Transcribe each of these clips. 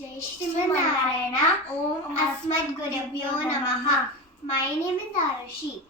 Jai Shriman Narayana. Om Asmat Gurubhyo Namaha. My name is Arushi.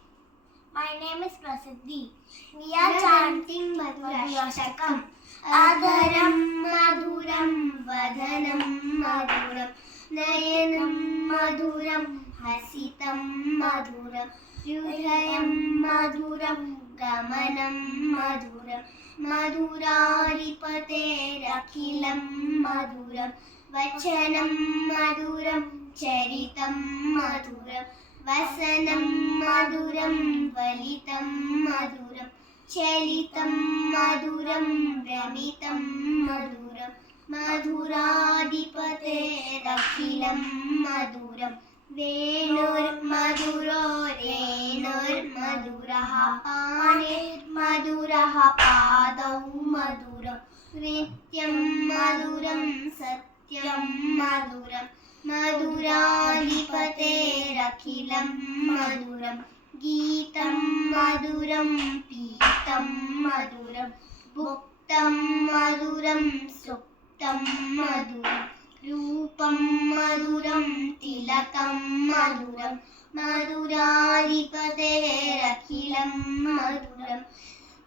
My name is Prasiddhi. We are chanting Madhurashtakam. Adharam Madhuram Vadanam Madhuram Nayanam Madhuram Hasitam Madhuram Hridayam Madhuram Gamanam Madhuram Madhuraripaterakhilam Madhuram Vachanam Madhuram Charitam Madhuram Vasanam Madhuram Valitam Madhuram Chalitam Madhuram Bramitam Madhuram Madhuradipate-rakhilam Madhuram Venur Madhuro Renur Madhuraha Panir Madhuraha Padau Madhuram Nityam Madhuram Satyam Madhuram Madhuradipate-rakhilam Madhuram Geetam Madhuram Pitam Madhuram Bhuktam Madhuram Suktam Madhuram Rupam Madhuram Tilakam Madhuram Madhuradipate-rakhilam Madhuram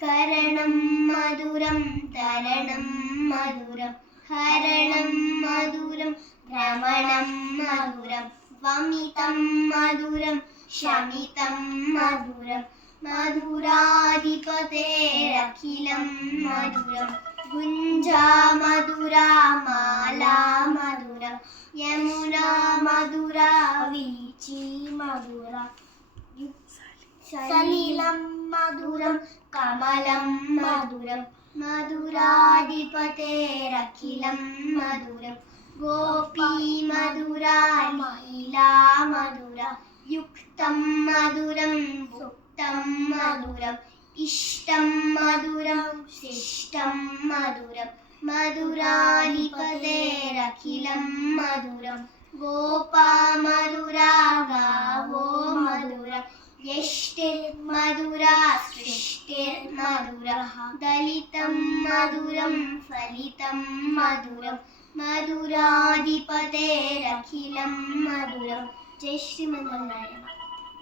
Karanam Madhuram Taranam Madhuram Haranam Madhuram Ramanam Madhuram Vamitam Madhuram Shamitam Madhuram Madhuradipate-rakhilam Madhuram Gunja Madhura Mala Madhuram Yamuna Madhura Vichi Madhura Salilam Madhuram Kamalam Madhuram Madhuradipate-rakhilam Madhuram Gopi Madhura Mahila Madhura Yuktam Madhuram Bhuktam Madhuram Ishtam Madhuram Sishtam Madhuram Madhuradipate-rakhilam Madhuram Gopa Madhura Gavo Madhura Yashtir Madhura Srishtir Madhura Dalitam Madhuram Falitam Madhuram Madhuradipate-rakhilam Madhuram. Jai Shriman Narayana.